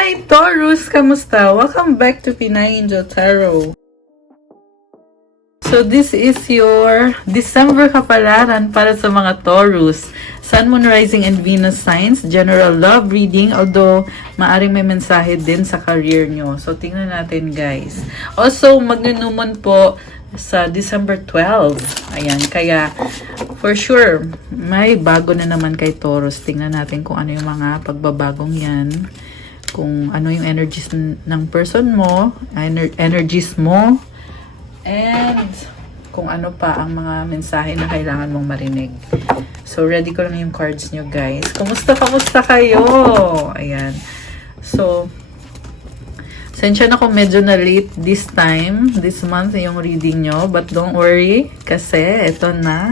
Hi, Taurus! Kamusta? Welcome back to Pinay Angel Tarot. So, this is your December kapalaran para sa mga Taurus. Sun, Moon, Rising, and Venus signs. General love reading. Although, maaring may mensahe din sa career nyo. So, tingnan natin, guys. Also, magnunumon po sa December 12. Ayan, kaya for sure, may bago na naman kay Taurus. Tingnan natin kung ano yung mga pagbabagong yan. Kung ano yung energies ng person mo, energies mo, and kung ano pa ang mga mensahe na kailangan mong marinig. So, ready ko lang yung cards nyo, guys. Kamusta kayo? Ayan. So, sensya na kung medyo na late this month, yung reading nyo. But don't worry, kasi ito na.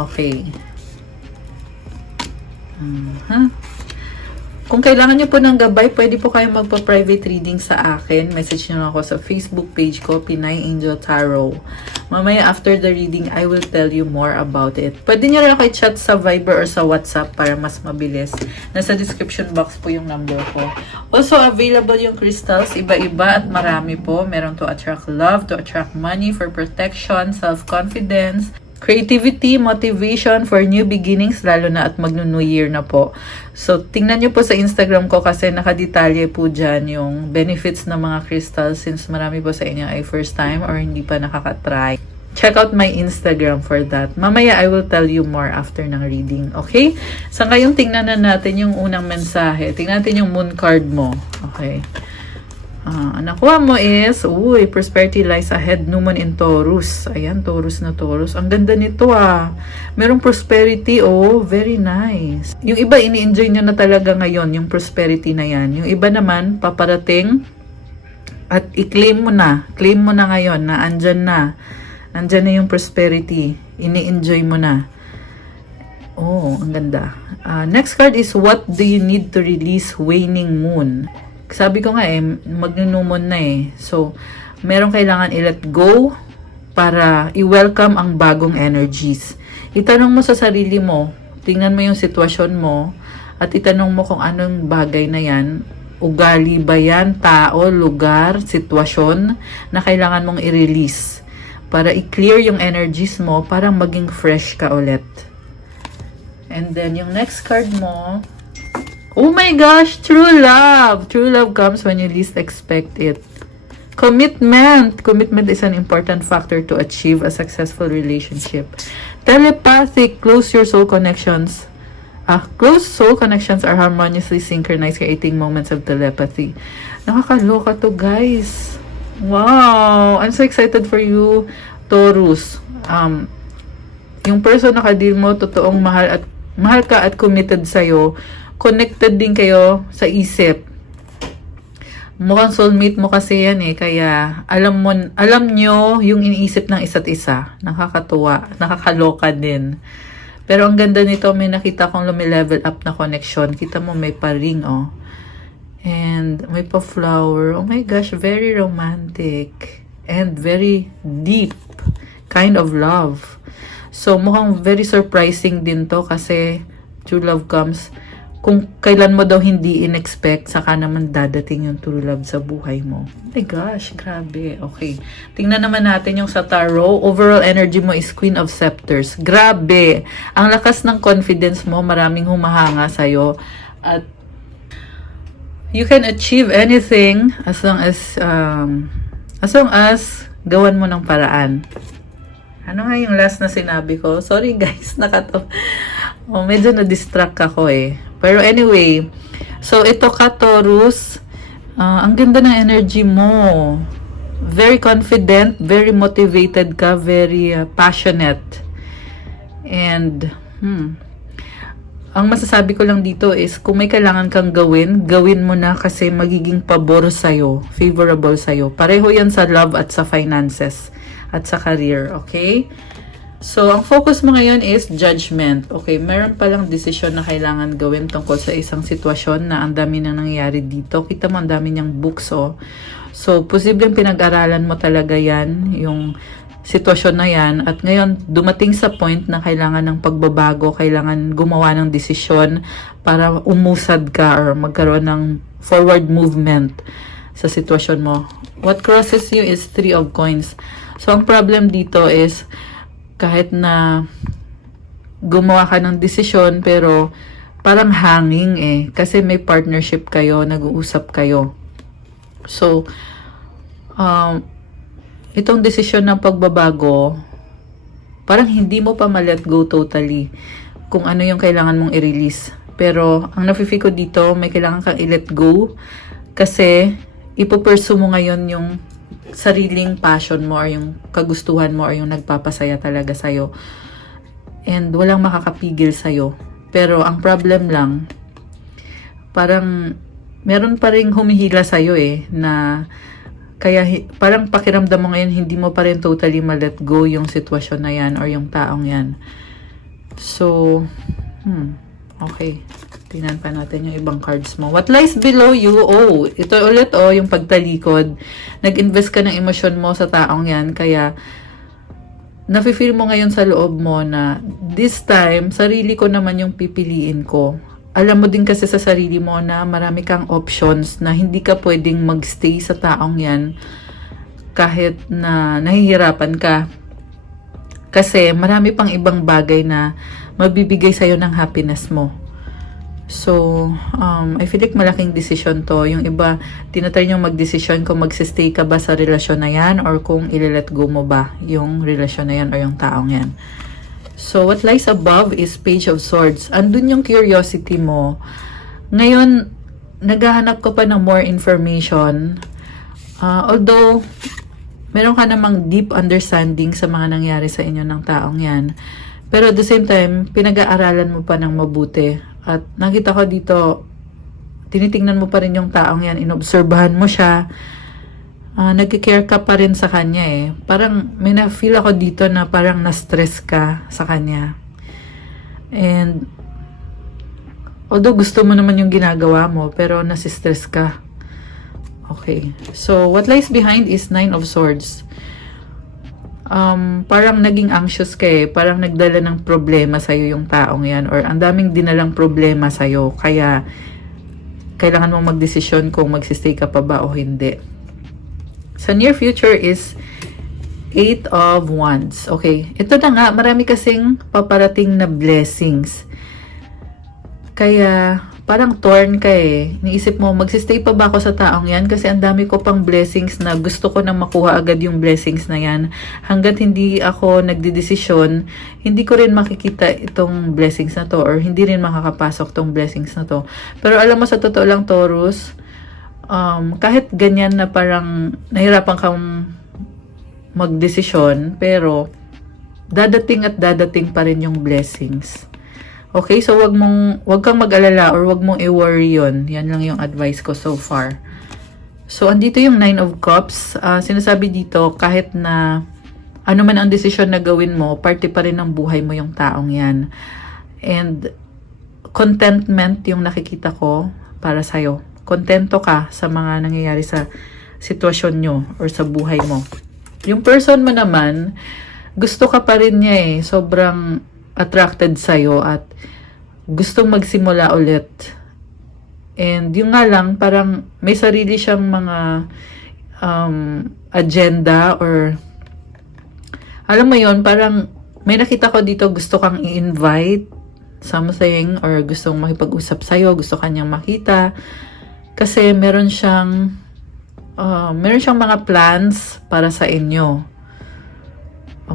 Okay. Kung kailangan nyo po ng gabay, pwede po kayong magpa-private reading sa akin. Message nyo ako sa Facebook page ko, Pinay Angel Tarot. Mamaya after the reading, I will tell you more about it. Pwede nyo rin ako i-chat sa Viber or sa WhatsApp para mas mabilis. Nasa description box po yung number ko. Also, available yung crystals. Iba-iba at marami po. Meron to attract love, to attract money, for protection, self-confidence, creativity, motivation for new beginnings, lalo na at magno-New Year na po. So, tingnan nyo po sa Instagram ko kasi nakadetalye po dyan yung benefits ng mga crystals since marami po sa inyo ay first time or hindi pa nakakatry. Check out my Instagram for that. Mamaya, I will tell you more after ng reading. Okay? So, ngayon tingnan na natin yung unang mensahe. Tingnan natin yung moon card mo. Okay. Nakuha mo is, prosperity lies ahead, new moon in Taurus. Ayan, Taurus na Taurus. Ang ganda nito Merong prosperity, very nice. Yung iba, ini-enjoy nyo na talaga ngayon, yung prosperity na yan. Yung iba naman, paparating at i-claim mo na. Claim mo na ngayon na andyan na. Andyan na yung prosperity. Ini-enjoy mo na. Ang ganda. Next card is, what do you need to release waning moon? Sabi ko nga magnunumon na So, meron kailangan i-let go para i-welcome ang bagong energies. Itanong mo sa sarili mo, tingnan mo yung sitwasyon mo, at itanong mo kung anong bagay na yan, ugali ba yan, tao, lugar, sitwasyon, na kailangan mong i-release para i-clear yung energies mo, para maging fresh ka ulit. And then, yung next card mo, oh my gosh, true love. True love comes when you least expect it. Commitment. Commitment is an important factor to achieve a successful relationship. Telepathic, close your soul connections. Close soul connections are harmoniously synchronized, creating moments of telepathy. Nakakaloka to, guys. Wow. I'm so excited for you, Taurus. Yung person na ka-deal mo, totoong mahal ka at committed sa'yo. Connected din kayo sa isip. Mukhang soulmate mo kasi yan kaya alam nyo yung iniisip ng isa't isa. Nakakatuwa, nakakaloka din. Pero ang ganda nito, may nakita kong lumilevel up na connection. Kita mo may pa-ring and may pa-flower. Oh my gosh, very romantic and very deep kind of love. So mukhang very surprising din to kasi true love comes kung kailan mo daw hindi in-expect, saka naman dadating yung true love sa buhay mo. Oh my gosh, grabe. Okay. Tingnan naman natin yung sa tarot. Overall energy mo is Queen of Scepters. Grabe. Ang lakas ng confidence mo, maraming humahanga sa'yo. At you can achieve anything as long as gawan mo ng paraan. Ano nga yung last na sinabi ko? Sorry guys, medyo na-distract ako Pero anyway, so ito ka, Taurus. Ang ganda ng energy mo. Very confident, very motivated ka, very passionate. And, ang masasabi ko lang dito is, kung may kailangan kang gawin mo na kasi magiging pabor sa'yo, favorable sa'yo. Pareho yan sa love at sa finances at sa career, okay? So, ang focus mo ngayon is judgment. Okay, meron palang desisyon na kailangan gawin tungkol sa isang sitwasyon na ang dami nang nangyayari dito. Kita mo ang dami niyang books, So, posibleng pinag-aralan mo talaga yan, yung sitwasyon na yan at ngayon dumating sa point na kailangan ng pagbabago, kailangan gumawa ng desisyon para umusad ka or magkaroon ng forward movement sa sitwasyon mo. What crosses you is 3 of coins. So, ang problem dito is kahit na gumawa ka ng desisyon pero parang hanging kasi may partnership kayo, nag-uusap kayo. So, itong desisyon ng pagbabago, parang hindi mo pa ma-let go totally kung ano yung kailangan mong i-release. Pero, ang nafe-feel ko dito, may kailangan kang i-let go kasi ipupursue mo ngayon yung sariling passion mo or yung kagustuhan mo or yung nagpapasaya talaga sa'yo. And walang makakapigil sa'yo. Pero, ang problem lang, parang meron pa ring humihila sa'yo na kaya parang pakiramdam mo ngayon hindi mo pa rin totally ma-let go yung sitwasyon na yan or yung taong yan. So, okay. Tingnan pa natin yung ibang cards mo. What lies below you? Oh, ito ulit yung pagtalikod. Nag-invest ka ng emosyon mo sa taong yan. Kaya, nafe-feel mo ngayon sa loob mo na this time, sarili ko naman yung pipiliin ko. Alam mo din kasi sa sarili mo na marami kang options na hindi ka pwedeng magstay sa taong yan kahit na nahihirapan ka. Kasi marami pang ibang bagay na magbibigay sa'yo ng happiness mo. So, I feel like malaking decision to. Yung iba, tinatry nyo mag-decision kung magsistay ka ba sa relasyon na yan or kung i-let go mo ba yung relasyon na yan or yung taong yan. So, what lies above is Page of Swords. Andun yung curiosity mo. Ngayon, naghahanap ka pa ng more information. Although, meron ka namang deep understanding sa mga nangyari sa inyo ng taong yan. Pero at the same time, pinag-aaralan mo pa ng mabuti. At nakita ko dito, tinitingnan mo pa rin yung taong yan. Inobserbahan mo siya. Nagkikare ka pa rin sa kanya Parang may na-feel ako dito na parang na-stress ka sa kanya. And although gusto mo naman yung ginagawa mo, pero nasi-stress ka. Okay. So, what lies behind is 9 of Swords. Parang naging anxious ka Parang nagdala ng problema sa'yo yung taong yan. Or ang daming dinalang problema sa'yo. Kaya, kailangan mong magdesisyon kung magsistay ka pa ba o hindi. Sa near future is 8 of Wands. Okay. Ito na nga, marami kasing paparating na blessings. Kaya, parang torn ka Niisip mo, magsistay pa ba ako sa taong yan? Kasi ang dami ko pang blessings na gusto ko na makuha agad yung blessings na yan. Hanggat hindi ako nagdidesisyon, hindi ko rin makikita itong blessings na to or hindi rin makakapasok tong blessings na to. Pero alam mo, sa totoo lang, Taurus, kahit ganyan na parang nahirapan kang magdesisyon, pero dadating at dadating pa rin yung blessings. Okay, so wag kang mag-alala or wag mong i-worry yun. Yan lang yung advice ko so far. So, andito yung 9 of Cups. Sinasabi dito, kahit na ano man ang desisyon na gawin mo, parte pa rin ng buhay mo yung taong yan. And contentment yung nakikita ko para sa'yo. Kontento ka sa mga nangyayari sa sitwasyon nyo or sa buhay mo. Yung person mo naman, gusto ka pa rin niya Sobrang attracted sa'yo at gustong magsimula ulit. And yung nga lang, parang may sarili siyang mga agenda or alam mo yon parang may nakita ko dito gusto kang i-invite something or gustong makipag-usap sa'yo, gusto kanyang makita. Kasi meron siyang mga plans para sa inyo.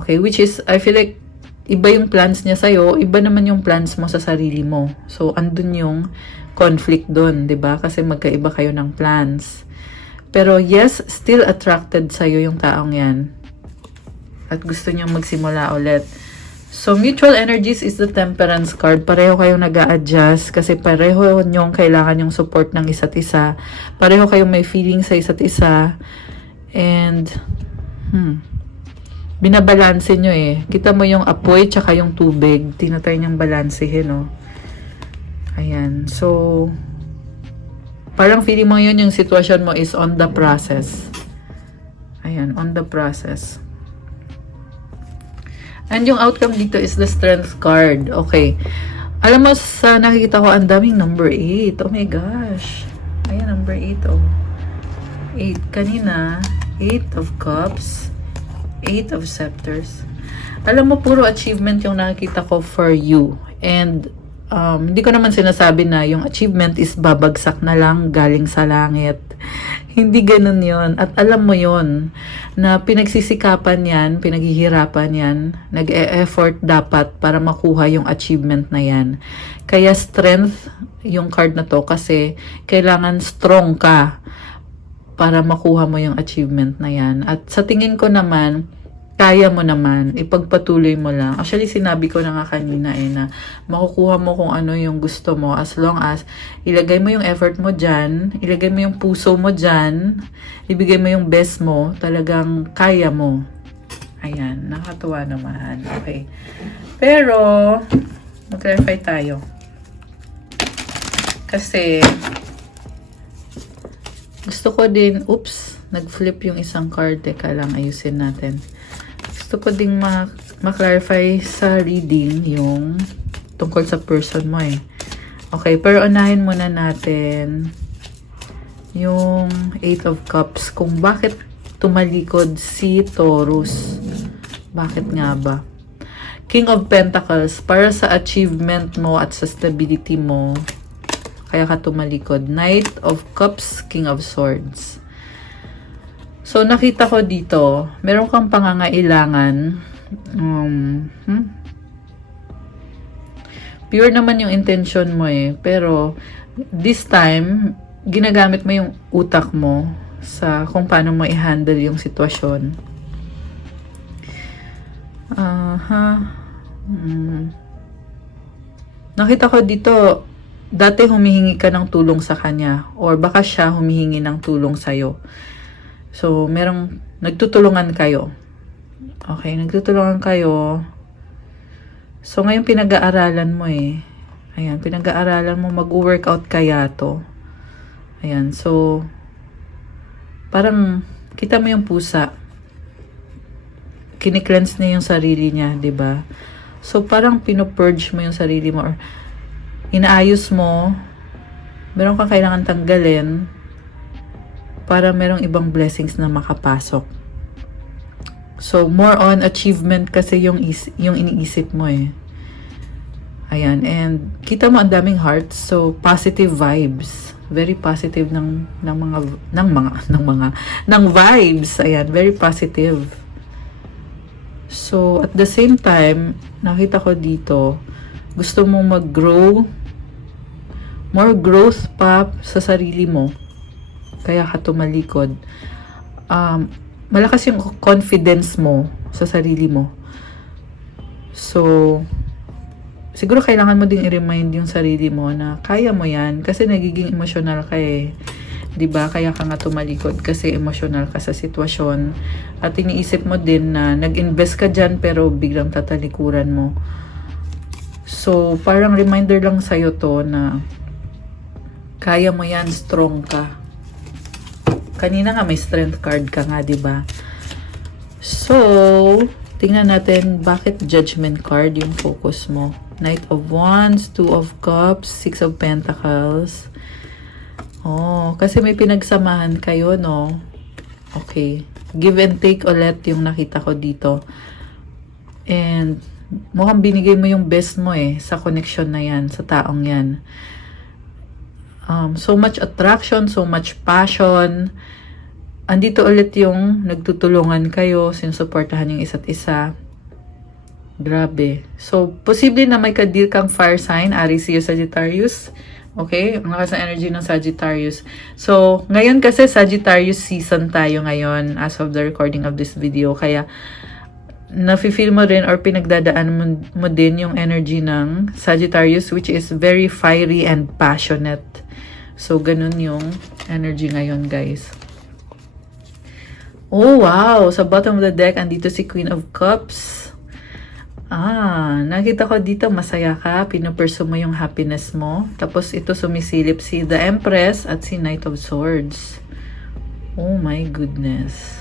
Okay, which is, I feel like, iba yung plans niya sa'yo, iba naman yung plans mo sa sarili mo. So, andun yung conflict dun, 'di ba? Kasi magkaiba kayo ng plans. Pero yes, still attracted sa'yo yung taong yan. At gusto niyang magsimula ulit. So, mutual energies is the Temperance card. Pareho kayong nag-a-adjust kasi pareho nyong kailangan yung support ng isa't isa. Pareho kayong may feeling sa isa't isa. And, binabalanse nyo Kita mo yung apoy tsaka yung tubig. Tinatry niyang balansehin, Ayan. So, parang feeling mo yun yung sitwasyon mo is on the process. Ayan, on the process. And yung outcome dito is the Strength card. Okay. Alam mo, sa nakikita ko, ang daming number 8. Oh my gosh. Ayan, number 8, oh. 8. Kanina, 8 of Cups, 8 of Scepters. Alam mo, puro achievement yung nakikita ko for you. And, hindi ko naman sinasabi na yung achievement is babagsak na lang galing sa langit. Hindi ganun yon. At alam mo yon na pinagsisikapan yan, pinaghihirapan yan, nag-e-effort dapat para makuha yung achievement na yan. Kaya strength yung card na to kasi kailangan strong ka para makuha mo yung achievement na yan. At sa tingin ko naman, kaya mo naman, ipagpatuloy mo lang. Actually, sinabi ko na nga kanina na makukuha mo kung ano yung gusto mo as long as ilagay mo yung effort mo dyan, ilagay mo yung puso mo dyan, ibigay mo yung best mo, talagang kaya mo. Ayan, nakatuwa naman. Okay. Pero, mag-clarify tayo. Kasi, gusto ko din, oops, nag-flip yung isang card. Teka lang, ayusin natin. Gusto ko ding ma-clarify sa reading yung tungkol sa person mo eh. Okay, pero unahin muna natin yung 8 of Cups. Kung bakit tumalikod si Taurus. Bakit nga ba? King of Pentacles, para sa achievement mo at sa stability mo, kaya ka tumalikod. Knight of Cups, King of Swords. So, nakita ko dito, meron kang pangangailangan. Pure naman yung intention mo eh. Pero, this time, ginagamit mo yung utak mo sa kung paano mo i-handle yung sitwasyon. Nakita ko dito, dati humihingi ka ng tulong sa kanya. Or baka siya humihingi ng tulong sa'yo. So, merong nagtutulungan kayo. Okay, nagtutulungan kayo. So, ngayon pinag-aaralan mo eh. Ayan, pinag-aaralan mo, mag-workout kaya to. Ayan, so, parang, kita mo yung pusa. Kini-cleanse niya yung sarili niya, 'di ba? So, parang pinopurge mo yung sarili mo. Or, inaayos mo, meron kang kailangan tanggalin, para merong ibang blessings na makapasok. So, more on achievement kasi yung iniisip mo eh. Ayan, and kita mo ang daming hearts, so positive vibes. Very positive ng vibes. Ayan, very positive. So, at the same time, nakita ko dito, gusto mong mag-grow, more growth pa sa sarili mo. Kaya ka tumalikod. Malakas yung confidence mo sa sarili mo. So, siguro kailangan mo ding i-remind yung sarili mo na kaya mo yan kasi nagiging emotional ka eh. 'Di ba? Kaya ka nga tumalikod kasi emotional ka sa sitwasyon. At iniisip mo din na nag-invest ka dyan pero biglang tatalikuran mo. So, parang reminder lang sa'yo to na kaya mo yan, strong ka. Kanina nga may strength card ka nga, 'di ba? So, tingnan natin bakit judgment card yung focus mo. Knight of Wands, 2 of Cups, 6 of Pentacles. Oh, kasi may pinagsamahan kayo, no? Okay. Give and take ulit yung nakita ko dito. And mukhang binigay mo yung best mo eh sa connection na yan, sa taong yan. So much attraction, so much passion. Andito ulit yung nagtutulungan kayo, sinusuportahan yung isa't isa. Grabe. So, posible na may ka-deal kang fire sign, Aries, Leo, Sagittarius. Okay? Ang lakas ng energy ng Sagittarius. So, ngayon kasi Sagittarius season tayo ngayon as of the recording of this video. Kaya, nafe-feel mo rin or pinagdadaan mo din yung energy ng Sagittarius which is very fiery and passionate. So, ganun yung energy ngayon, guys. Oh, wow! Sa bottom of the deck, andito si Queen of Cups. Nakita ko dito, masaya ka. Pinupursue mo yung happiness mo. Tapos, ito sumisilip si The Empress at si Knight of Swords. Oh my goodness.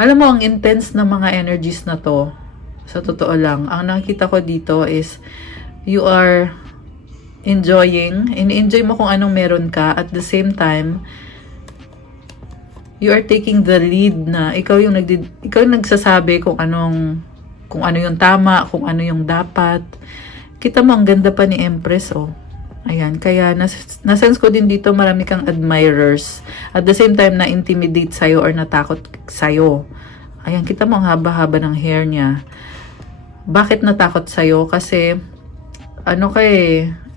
Alam mo, ang intense na mga energies na to Sa totoo lang, ang nakikita ko dito is you are enjoying, in-enjoy mo kung anong meron ka, at the same time, you are taking the lead na ikaw yung nagsasabi kung ano yung tama, kung ano yung dapat. Kita mo, ang ganda pa ni Empress, oh. Ayan, kaya nasense ko din dito marami kang admirers. At the same time, na-intimidate sa'yo or natakot sa'yo. Ayan, kita mo ang haba-haba ng hair niya. Bakit natakot sa'yo? Kasi,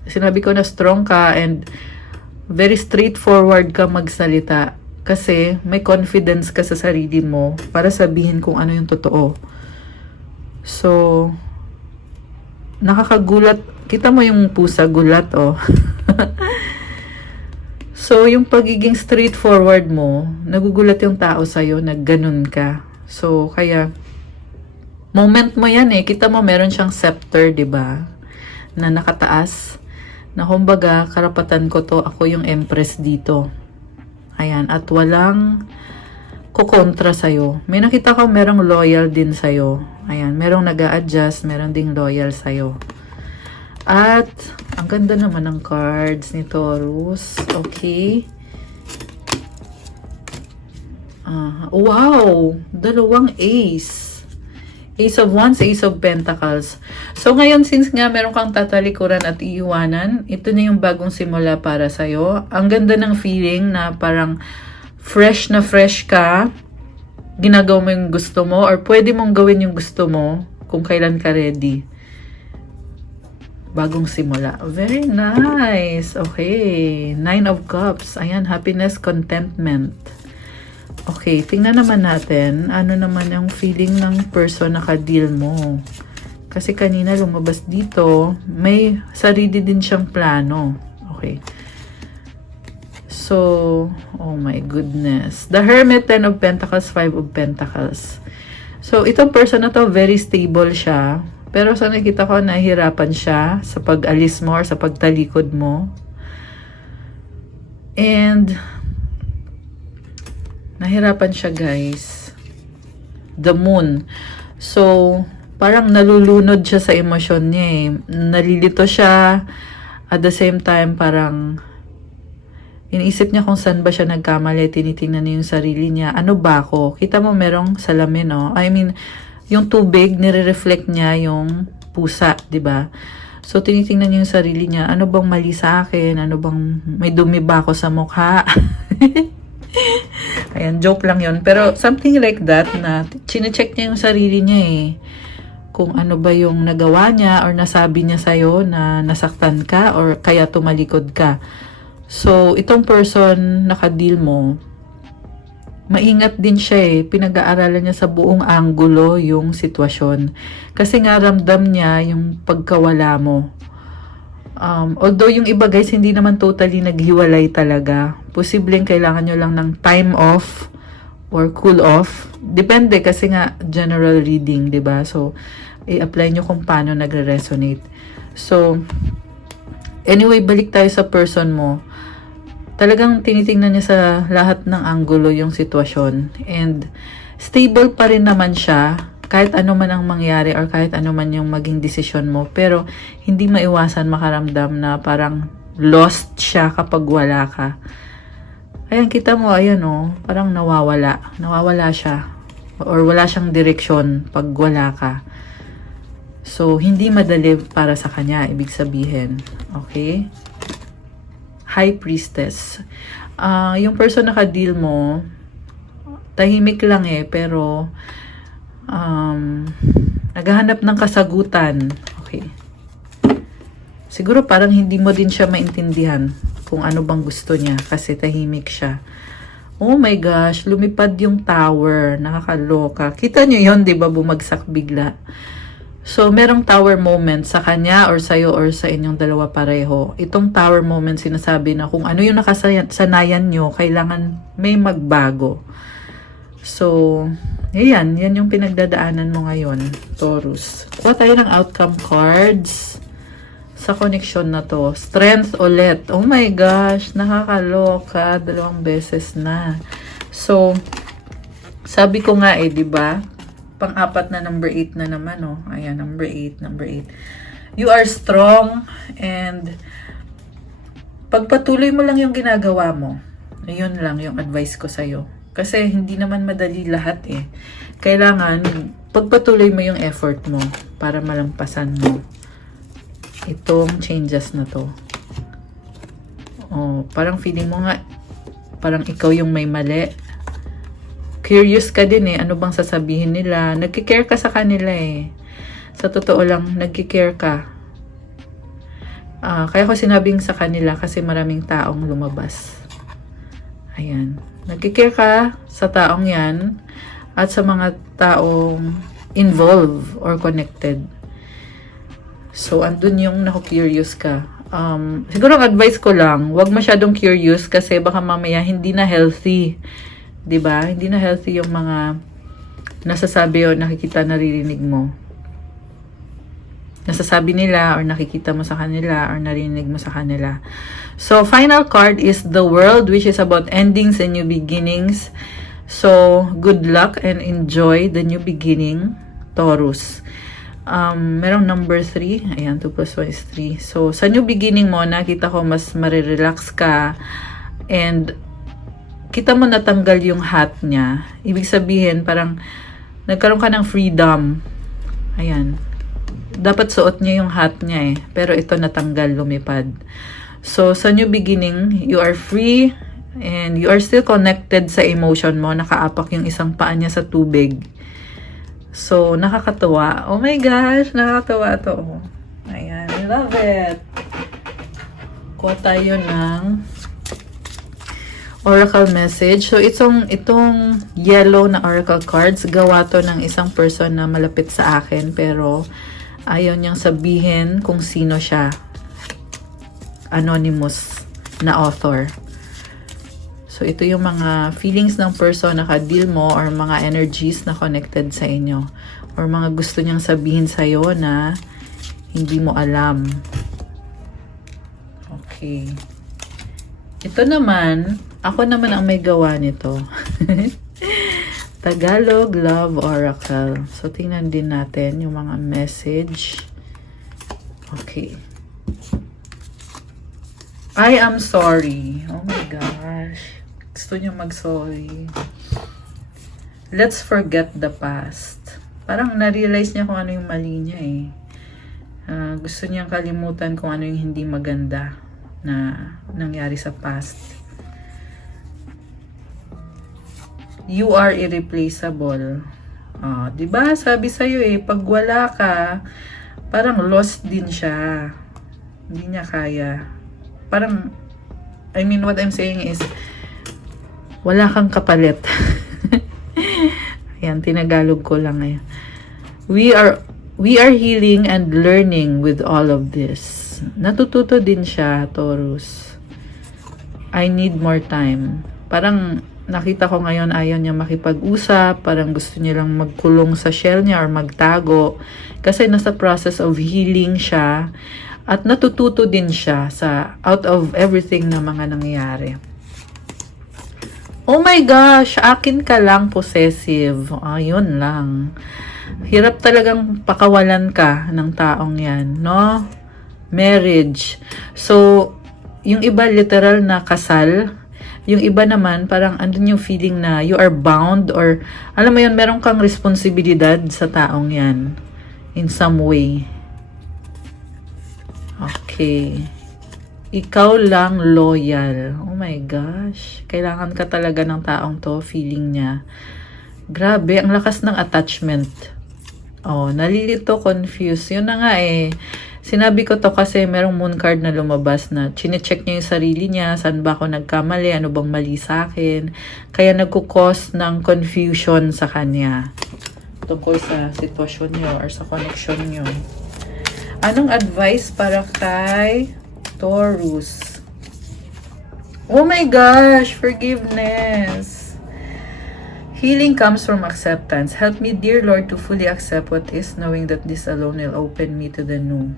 sinabi ko na strong ka and very straightforward ka magsalita. Kasi may confidence ka sa sarili mo para sabihin kung ano yung totoo. So, nakakagulat. Kita mo yung pusa gulat, oh. So, yung pagiging straightforward mo, nagugulat yung tao sa'yo na ganun ka. So, kaya, moment mo yan eh. Kita mo meron siyang scepter, diba? Na nakataas. Na kumbaga, karapatan ko to. Ako yung empress dito. Ayan, at walang kukontra sa'yo. May nakita ko merong loyal din sa'yo. Ayan, merong nag-a-adjust, meron ding loyal sa'yo. At, ang ganda naman ng cards ni Taurus. Okay. Wow! Dalawang ace. Ace of Wands, Ace of Pentacles. So, ngayon, since nga meron kang tatalikuran at iiwanan, ito na yung bagong simula para sa'yo. Ang ganda ng feeling na parang fresh na fresh ka. Ginagawa mo yung gusto mo or pwede mong gawin yung gusto mo kung kailan ka ready. Bagong simula. Very nice. Okay. 9 of Cups. Ayan, happiness, contentment. Okay, tingnan naman natin ano naman yung feeling ng person na ka-deal mo. Kasi kanina lumabas dito, may sarili din siyang plano. Okay. So, oh my goodness. The Hermit, 10 of Pentacles, 5 of Pentacles. So, itong person na to, very stable siya. Pero sa nakita ko, nahihirapan siya sa pag-alis mo or sa pagtalikod mo. And, nahirapan siya, guys. The Moon. So, parang nalulunod siya sa emosyon niya eh. Nalilito siya. At the same time, parang iniisip niya kung saan ba siya nagkamali. Tinitingnan niya yung sarili niya. Ano ba ako? Kita mo merong salamin, no? I mean, yung tubig, nire-reflect niya yung pusa, di ba? So, tinitingnan niya yung sarili niya. Ano bang mali sa akin? Ano bang may dumi ba ako sa mukha? Ayan, joke lang yun. Pero, something like that na chine-check niya yung sarili niya eh. Kung ano ba yung nagawa niya or nasabi niya sa'yo na nasaktan ka or kaya tumalikod ka. So, itong person naka-deal mo, maingat din siya eh. Pinag-aaralan niya sa buong anggulo yung sitwasyon. Kasi nga ramdam niya yung pagkawala mo. Although yung iba guys, hindi naman totally naghiwalay talaga. Posibleng kailangan nyo lang ng time off or cool off. Depende kasi nga general reading, 'di ba? So, i-apply nyo kung paano nagre-resonate. So, anyway, balik tayo sa person mo. Talagang tinitingnan niya sa lahat ng anggulo yung sitwasyon. And stable pa rin naman siya kahit ano man ang mangyari or kahit ano man yung maging desisyon mo. Pero hindi maiwasan makaramdam na parang lost siya kapag wala ka. Ayan, kita mo, ayan o, parang nawawala. Nawawala siya. Or wala siyang direksyon pag wala ka. So, hindi madali para sa kanya, ibig sabihin. Okay? High Priestess. Yung person na ka-deal mo, tahimik lang eh, pero naghahanap ng kasagutan. Okay. Siguro parang hindi mo din siya maintindihan kung ano bang gusto niya kasi tahimik siya. Oh my gosh, lumipad yung tower. Nakakaloka. Kita nyo yun, di ba? Bumagsak bigla. So, merong tower moment sa kanya or sa'yo or sa inyong dalawa pareho. Itong tower moment, sinasabi na kung ano yung nakasanayan nyo, kailangan may magbago. So, yan yung pinagdadaanan mo ngayon, Taurus. Kuha tayo ng outcome cards sa connection na to. Strength ulit. Oh my gosh, nakakaloka. 2 beses na. So, sabi ko nga di ba? pang-apat na number 8 na naman, oh. Ayan, number 8, number 8. You are strong and pagpatuloy mo lang yung ginagawa mo. Yun lang yung advice ko sa'yo. Kasi hindi naman madali lahat eh. Kailangan pagpatuloy mo yung effort mo para malampasan mo itong changes na to. Oh, parang feeling mo nga parang ikaw yung may mali. Curious ka din eh. Ano bang sasabihin nila? Nagki-care ka sa kanila eh. Sa totoo lang, nagki-care ka. Kaya ko sinabing sa kanila kasi maraming taong lumabas. Ayan. Nagki-care ka sa taong yan at sa mga taong involved or connected. So, andun yung naku-curious ka. Siguro ang advice ko lang, huwag masyadong curious kasi baka mamaya hindi na healthy. 'Di ba? Hindi na healthy yung mga nasasabi o nakikita, naririnig mo. Nasasabi nila or nakikita mo sa kanila or narinig mo sa kanila. So, final card is the World, which is about endings and new beginnings. So, good luck and enjoy the new beginning, Taurus. Merong number 3. Ayan, 2 plus 1 is 3. So, sa new beginning mo, nakita ko mas marirelax ka and kita mo natanggal yung hat niya. Ibig sabihin, parang nagkaroon ka ng freedom. Ayan. Dapat suot niya yung hat niya eh. Pero ito natanggal, lumipad. So, sa new beginning, you are free and you are still connected sa emotion mo. Nakaapak yung isang paa niya sa tubig. So, nakakatawa. Oh my gosh, nakakatawa to. Ayan, I love it. Kuha tayo ng oracle message. So, itong yellow na oracle cards, gawa to ng isang person na malapit sa akin. Pero, ayaw niyang sabihin kung sino siya. Anonymous na author. So, ito yung mga feelings ng person na ka-deal mo or mga energies na connected sa inyo. Or mga gusto niyang sabihin sa'yo na hindi mo alam. Okay. Ito naman, ako naman ang may gawa nito. Tagalog Love Oracle. So, tingnan din natin yung mga message. Okay. I am sorry. Oh my gosh. Gusto niya mag-sorry. Let's forget the past. Parang na-realize niya kung ano yung mali niya eh. Gusto niyang kalimutan kung ano yung hindi maganda na nangyari sa past. You are irreplaceable. Diba? Sabi sa'yo eh, pag wala ka, parang lost din siya. Hindi niya kaya. Parang, I mean, what I'm saying is, wala kang kapalit. Ayan, tinagalog ko lang eh. We are healing and learning with all of this. Natututo din siya, Taurus. I need more time. Parang, nakita ko ngayon ayaw niya makipag-usap, parang gusto niya lang magkulong sa shell niya or magtago kasi nasa process of healing siya at natututo din siya sa out of everything na mga nangyayari. Oh my gosh, akin ka lang possessive. Ayun lang. Hirap talagang pakawalan ka ng taong yan, no? Marriage. So, yung iba literal na kasal. Yung iba naman, parang andun yung feeling na you are bound or, alam mo yun, meron kang responsibilidad sa taong yan. In some way. Okay. Ikaw lang loyal. Oh my gosh. Kailangan ka talaga ng taong to, feeling niya. Grabe, ang lakas ng attachment. Oh, nalilito, confused. Yun na nga eh. Sinabi ko to kasi merong moon card na lumabas na chine-check niya yung sarili niya, saan ba ako nagkamali, ano bang mali sa akin. Kaya nagkukos ng confusion sa kanya tungkol sa sitwasyon niyo or sa connection niyo. Anong advice para kay Taurus? Oh my gosh, forgiveness. Healing comes from acceptance. Help me, dear Lord, to fully accept what is, knowing that this alone will open me to the new.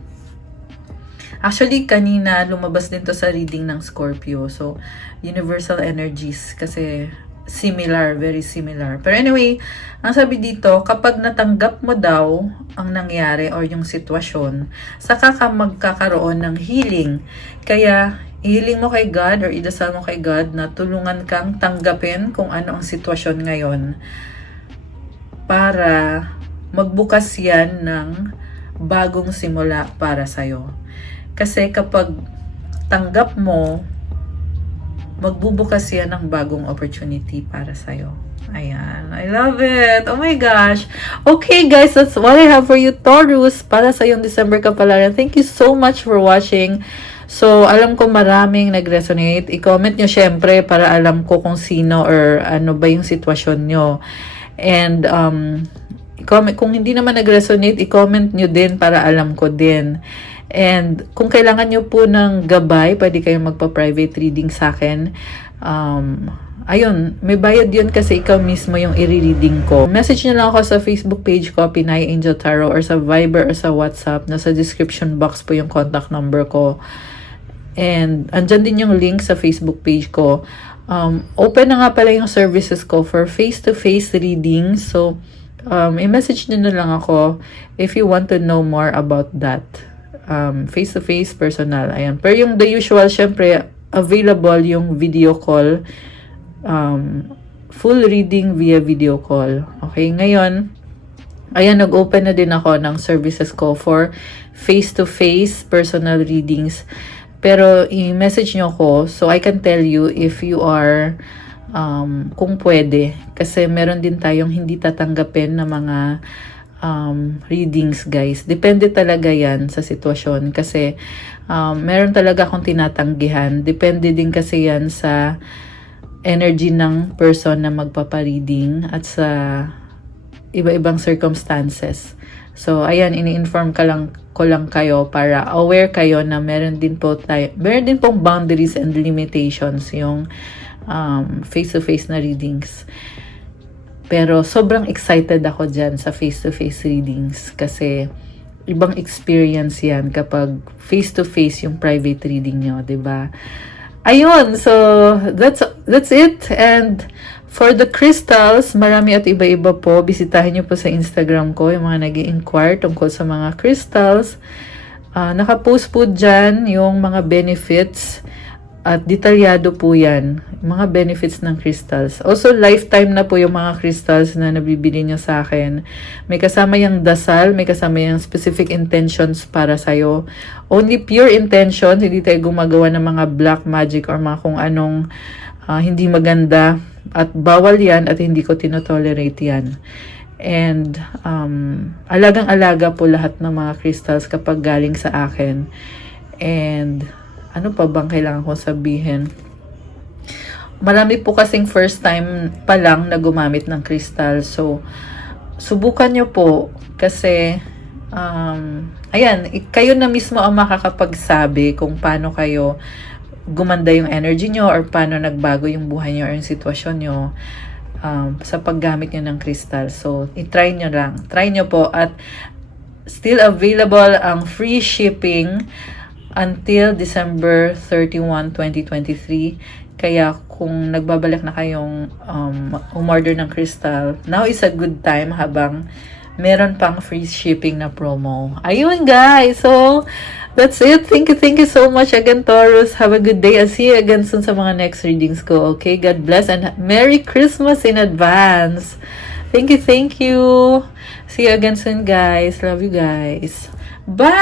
Actually, kanina lumabas din to sa reading ng Scorpio. So, universal energies. Kasi, similar, very similar. Pero anyway, ang sabi dito, kapag natanggap mo daw ang nangyari or yung sitwasyon, saka ka magkakaroon ng healing. Kaya, healing mo kay God or idasal mo kay God na tulungan kang tanggapin kung ano ang sitwasyon ngayon para magbukas yan ng bagong simula para sa'yo. Kasi kapag tanggap mo, magbubukas yan ng bagong opportunity para sa'yo. Ayan. I love it. Oh my gosh. Okay, guys. That's what I have for you, Taurus. Para sa yung December kapalaran. Thank you so much for watching. So, alam ko maraming nag-resonate. I-comment nyo syempre para alam ko kung sino or ano ba yung sitwasyon nyo. And, i-comment. Kung hindi naman nag-resonate, i-comment nyo din para alam ko din. And kung kailangan nyo po ng gabay, pwede kayong magpa-private reading sa akin. Ayun, may bayad yun kasi ikaw mismo yung i-reading ko. Message nyo lang ako sa Facebook page ko, Pinay Angel Tarot, or sa Viber or sa WhatsApp. Nasa description box po yung contact number ko. And andyan din yung link sa Facebook page ko. Open na nga pala yung services ko for face-to-face reading. So, i-message nyo na lang ako if you want to know more about that. Face-to-face, personal. Ayan. Pero yung the usual, syempre, available yung video call. Full reading via video call. Okay, ngayon, ayan, nag-open na din ako ng services ko for face-to-face personal readings. Pero, i-message nyo ko so I can tell you if you are kung pwede. Kasi meron din tayong hindi tatanggapin na mga readings, guys. Depende talaga yan sa sitwasyon kasi meron talaga akong tinatanggihan. Depende din kasi yan sa energy ng person na magpapareading at sa iba-ibang circumstances. So, ayan, ini-inform ko lang kayo para aware kayo na meron din pong boundaries and limitations yung face-to-face na readings. Pero sobrang excited ako dyan sa face-to-face readings kasi ibang experience yan kapag face-to-face yung private reading nyo, 'di ba? Ayun, so that's it. And for the crystals, marami at iba-iba po. Bisitahin nyo po sa Instagram ko yung mga nag-i-inquire tungkol sa mga crystals. Nakapost po dyan yung mga benefits at detalyado po yan, mga benefits ng crystals. Also, lifetime na po yung mga crystals na nabibili nyo sa akin. May kasama yung dasal, may kasama yung specific intentions para sa'yo. Only pure intentions, hindi tayo gumagawa ng mga black magic or mga kung anong hindi maganda. At bawal yan at hindi ko tinotolerate yan. And alagang-alaga po lahat ng mga crystals kapag galing sa akin. And ano pa bang kailangan kong sabihin? Marami po kasing first time pa lang na gumamit ng crystal. So, subukan nyo po. Kasi, ayan, kayo na mismo ang makakapagsabi kung paano kayo gumanda yung energy nyo or paano nagbago yung buhay nyo or yung sitwasyon nyo sa paggamit nyo ng crystal. So, itry nyo lang. Try nyo po. At still available ang free shipping until December 31, 2023. Kaya kung nagbabalik na kayong umorder ng crystal, now is a good time habang meron pang free shipping na promo. Ayun, guys. So, that's it. Thank you so much again, Taurus. Have a good day. I'll see you again soon sa mga next readings ko. Okay? God bless and Merry Christmas in advance. Thank you. See you again soon, guys. Love you guys. Bye!